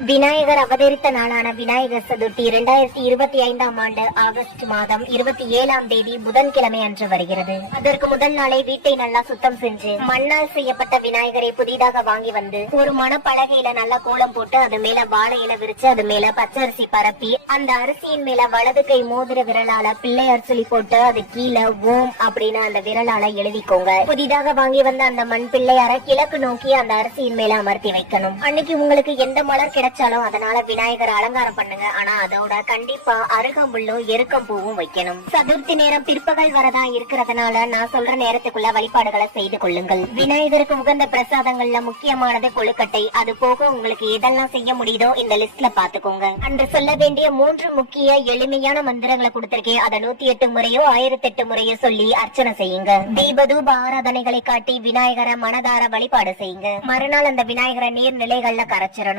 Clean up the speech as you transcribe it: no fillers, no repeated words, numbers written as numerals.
விநாயகர் அவதரித்த நாளான விநாயகர் சதுர்த்தி 2025ஆம் ஆண்டு ஆகஸ்ட் மாதம் 27ஆம் தேதி புதன்கிழமை அன்று வருகிறது. அதற்கு முதல் நாளை வீட்டை நல்லா சுத்தம் செஞ்சு மண்ணால் செய்யப்பட்ட விநாயகரை புதிதாக வாங்கி வந்து ஒரு மணப்பலகையில நல்லா கோலம் போட்டு அது மேல வாழையில விரிச்சு அது மேல பச்சரிசி பரப்பி அந்த அரிசியின் மேல வலது கை மோதிர விரலால பிள்ளையார் சொல்லி போட்டு அது கீழே ஓம் அப்படின்னு அந்த விரலால எழுதிக்கோங்க. புதிதாக வாங்கி வந்த அந்த மண் பிள்ளையார கிழக்கு நோக்கி அந்த அரிசியின் மேல அமர்த்தி வைக்கணும். அன்னைக்கு உங்களுக்கு எந்த மலர் கிடைச்சாலும் அதனால விநாயகர் அலங்காரம் பண்ணுங்க. ஆனா அதோட கண்டிப்பா அருகம்புல்லும் எருக்கம் பூவும் வைக்கணும். சதுர்த்தி நேரம் பிற்பகல் வரதா இருக்கிறதுனால நான் சொல்ற நேரத்துக்குள்ள வழிபாடுகளை செய்து கொள்ளுங்கள். விநாயகருக்கு உகந்த பிரசாதங்கள்ல முக்கியமானது கொழுக்கட்டை. அது போக உங்களுக்கு எதெல்லாம் செய்ய முடியுதோ இந்த லிஸ்ட்ல பாத்துக்கோங்க. அன்று சொல்ல வேண்டிய 3 முக்கிய எளிமையான மந்திரங்களை கொடுத்திருக்கேன். அதை 108 முறையோ 1008 முறையோ சொல்லி அர்ச்சனை செய்யுங்க. தீபதூப ஆராதனைகளை காட்டி விநாயகரை மனதார வழிபாடு செய்யுங்க. மறுநாள் அந்த விநாயகரை நீர்நிலைகள்ல கரைச்சிடணும்.